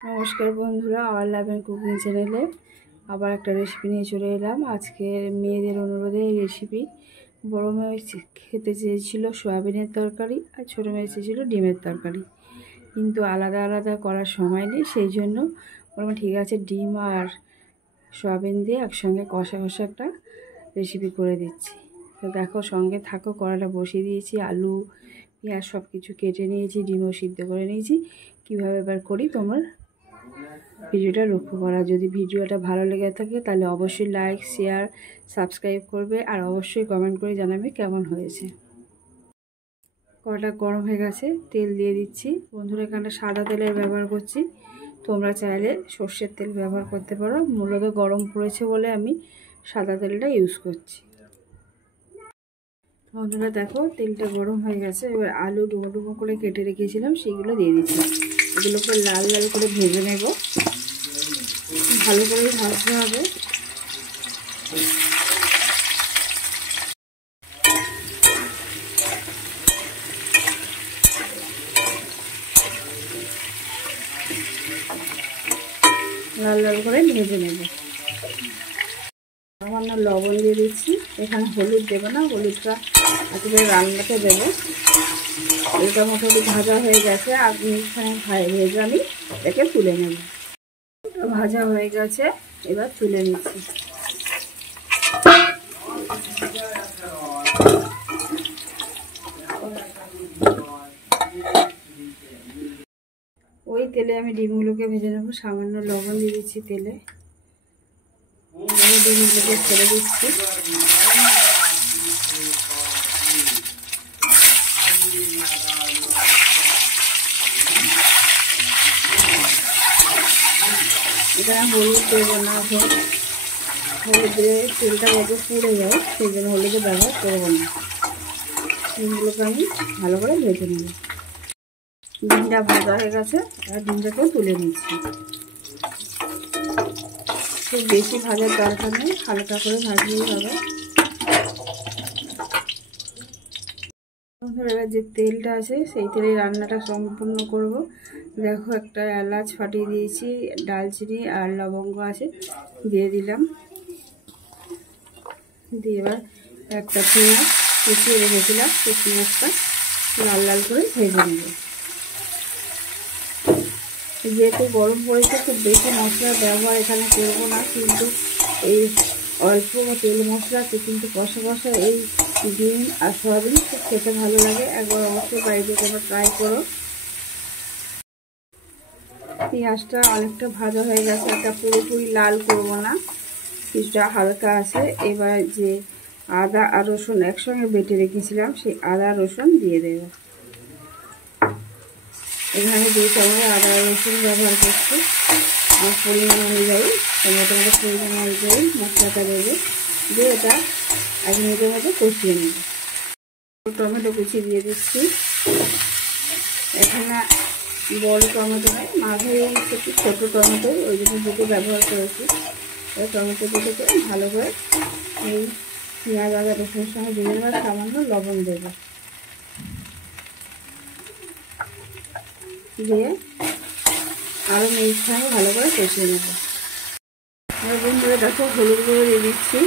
নমস্কার বন্ধুরা, our love and cooking চ্যানেলে আবার একটা রেসিপি নিয়ে চলে এলাম। আজকে মেয়েদের অনুরোধে এই রেসিপি। বড় মেয়ে খেতে চেয়েছিল সয়াবিনের তরকারি আর ছোটো মেয়ে চেয়েছিল ডিমের তরকারি, কিন্তু আলাদা আলাদা করার সময় নেই। সেই জন্য বললাম ঠিক আছে, ডিম আর সয়াবিন দিয়ে একসঙ্গে কষা কষা একটা রেসিপি করে দিচ্ছি। তো দেখো, সঙ্গে থাকো। কড়াটা বসিয়ে দিয়েছি, আলু পেঁয়াজ সব কিছু কেটে নিয়েছি, ডিমও সিদ্ধ করে নিয়েছি। কীভাবে এবার করি তোমার ভিডিওটা লক্ষ্য করা। যদি ভিডিওটা ভালো লেগে থাকে তাহলে অবশ্যই লাইক, শেয়ার, সাবস্ক্রাইব করবে, আর অবশ্যই কমেন্ট করে জানাবে কেমন হয়েছে। কড়াটা গরম হয়ে গেছে, তেল দিয়ে দিচ্ছি। বন্ধুরা, এখানে সাদা তেলের ব্যবহার করছি, তোমরা চাইলে সর্ষের তেল ব্যবহার করতে পারো। মূলত গরম পড়েছে বলে আমি সাদা তেলটা ইউজ করছি। বন্ধুরা দেখো, তেলটা গরম হয়ে গেছে। এবার আলু ডুমো ডুমো করে কেটে রেখেছিলাম, সেইগুলো দিয়ে দিচ্ছি। এগুলোকে লাল লাল করে ভেজে নেব, ভালো করে ভাজতে হবে। লাল লাল করে ভেজে নেব। সামান্য লবণ দিয়ে দিচ্ছি, এখানে হলুদ দেবো না, হলুদটা একেবারে রান্নাতে দেবো। এটা মোটামুটি ভাজা হয়ে গেছে, আপনি এখানে ভেজে আমি এটাকে তুলে নেব। ভাজা হয়ে গেছে, এবার তুলে নিচ্ছি। ওই তেলে আমি ডিমগুলোকে ভেজে নেব। সামান্য লবণ দিয়ে দিচ্ছি তেলে, ডিমগুলোকে ছেড়ে দিচ্ছি। এখানে হলুদ দেবো না, এখন হলুদ দিয়ে তেলটা যাতে পুড়ে যায় সেই জন্য হলুদের ব্যবহার করবো না। ডিমগুলোকে আমি ভালো করে ভেজে নেব। ডিমটা ভাজা হয়ে গেছে, আর ডিমটাকেও তুলে নিচ্ছি। খুব বেশি ভাজার দরকার নেই, হালকা করে ভাজলেই হবে। এবার যে তেলটা আছে সেই তেলে রান্নাটা সম্পূর্ণ করব। দেখো, একটা এলাচ ফাটিয়ে দিয়েছি, ডালচিনি আর লবঙ্গ আছে দিয়ে দিলাম। দিয়ে এবার একটা পেঁয়াজ কুচিয়ে রেখেছিলাম, সেই পেঁয়াজটা লাল লাল করে ভেজে নেব। যেহেতু গরম পড়েছে, খুব বেশি মশলার ব্যবহার এখানে করবো না, কিন্তু এই অল্প তেল মশলাতে কিন্তু কষা কষা এই ডিম আর সয়াবিন খুব খেতে ভালো লাগে। একবার অবশ্যই বাড়িতে তোমরা ট্রাই করো। পেঁয়াজটা অনেকটা ভাজা হয়ে গেছে, একটা পুরোপুরি লাল করব না, কিছুটা হালকা আছে। এবার যে আদা আর রসুন একসঙ্গে বেটে রেখেছিলাম, সেই আদা রসুন দিয়ে দেব। এখানে 2 চামচ আদা রসুন ব্যবহার করছি। আমার পরিমাণ অনুযায়ী, তোমাদের পরিমাণ অনুযায়ী মশলাটা দেবে। দিয়ে এটা 1 মিনিটের মতো কষিয়ে নেব। টমেটো কুচি দিয়ে দিচ্ছি। এখানে বড় টমেটো নয়, মাঝারি একটু ছোটো টমেটো, ওই জন্য দুটো ব্যবহার করেছি। ওই টমেটো দুটোকে ভালো করে এই পেঁয়াজ আদা রসুনের সঙ্গে দিয়ে দেবো, সামান্য লবণ দেবো। দিয়ে আরও মিনিট সঙ্গে ভালো করে কষিয়ে নেব। আর বন্ধুরা দেখো, হলুদ গুঁড়ো দিয়ে দিচ্ছি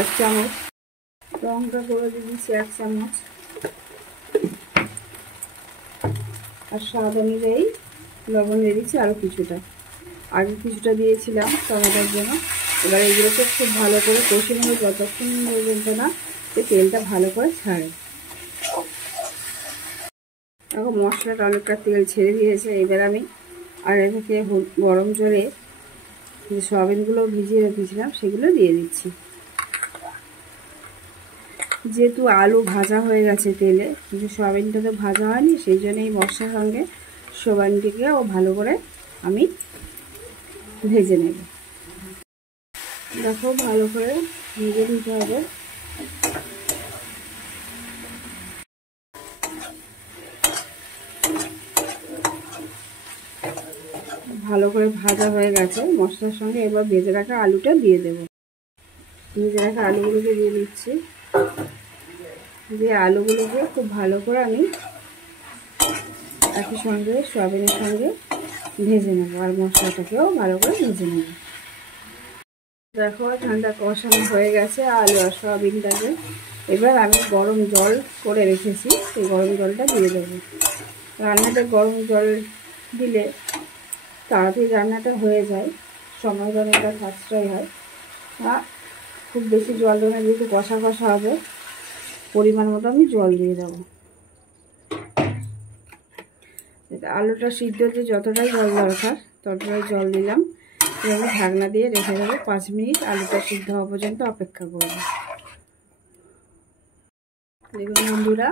1 চামচ, লঙ্কা গুঁড়ো দিয়ে দিচ্ছি 1 চামচ, আর স্বাদ অনুযায়ী লবণ দিয়ে দিচ্ছি আরও কিছুটা। আগে কিছুটা দিয়েছিলাম টমেটোর জন্য। এবার এগুলোকে খুব ভালো করে কষিয়ে নেব যতক্ষণ পর্যন্ত না তেলটা ভালো করে ছাড়ে। দেখো, মশলাটা অনেকটা তেল ছেড়ে দিয়েছে। এবার আমি আগে থেকে গরম জলে যে সয়াবিনগুলো ভিজিয়ে রেখেছিলাম সেগুলো দিয়ে দিচ্ছি। যেহেতু আলু ভাজা হয়ে গেছে তেলে, কিন্তু সয়াবিনটা তো ভাজা হয়নি, সেই জন্য এই মশলার সঙ্গে সয়াবিনটিকেও ভালো করে আমি ভেজে নেব। দেখো, ভালো করে ভেজে নিতে হবে। ভালো করে ভাজা হয়ে গেছে মশলার সঙ্গে। এবার ভেজে রাখা আলুটা দিয়ে দেব। ভেজে রাখা আলুগুলোকে দিয়ে দিচ্ছি। দিয়ে আলুগুলোকে খুব ভালো করে আমি একই সঙ্গে সয়াবিনের সঙ্গে ভেজে নেব, আর মশলাটাকেও ভালো করে ভেজে নেব। দেখো ঠান্ডা কষানো হয়ে গেছে আলু আর সয়াবিনটাকে। এবার আমি গরম জল করে রেখেছি, সেই গরম জলটা দিয়ে দেবো। রান্নাতে গরম জল দিলে তাড়াতাড়ি রান্নাটা হয়ে যায়, সময়টা অনেকটা সাশ্রয় হয়। খুব বেশি জল দেবো না, যেহেতু কষা কষা হবে, পরিমাণ মতো আমি জল দিয়ে দেবো। আলুটা সিদ্ধ হতে যতটাই জল দরকার ততটাই জল দিলাম। আমি ঢাকনা দিয়ে রেখে দেবো 5 মিনিট, আলুটা সিদ্ধ হওয়া পর্যন্ত অপেক্ষা করবো। দেখুন বন্ধুরা,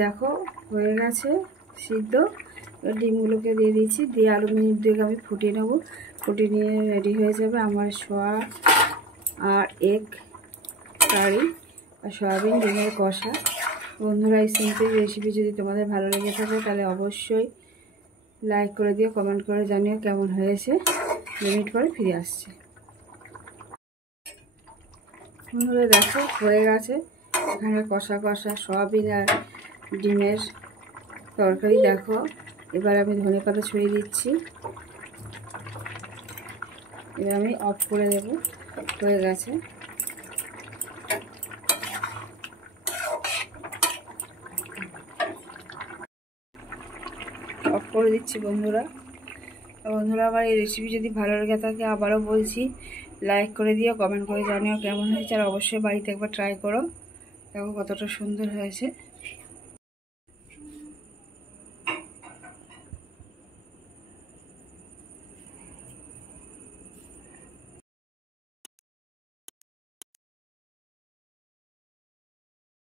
দেখো হয়ে গেছে সিদ্ধ। ডিমগুলোকে দিয়ে দিচ্ছি, দিয়ে আলু মিনিট 2 আমি ফুটিয়ে নেবো। ফুটিয়ে নিয়ে রেডি হয়ে যাবে আমার সোয়া আর এগ কারি আর সয়াবিন ডিমের কষা। বন্ধুরা, এই সিম্পল রেসিপি যদি তোমাদের ভালো লেগে থাকে তাহলে অবশ্যই লাইক করে দিও, কমেন্ট করে জানিও কেমন হয়েছে। 2 মিনিট পরে ফিরে আসছে। বন্ধুরা দেখো হয়ে গেছে, এখানে কষা কষা সয়াবিন আর ডিমের তরকারি। দেখো এবার আমি ধনেপাতা ছড়িয়ে দিচ্ছি, এবার আমি অফ করে দেব। হয়ে গেছে। অফ করে দিচ্ছি বন্ধুরা। আমার এই রেসিপি যদি ভালো লেগে থাকে আবারও বলছি লাইক করে দিও, কমেন্ট করে জানিও কেমন হয়েছে, আর অবশ্যই বাড়িতে একবার ট্রাই করো। দেখো কতটা সুন্দর হয়েছে।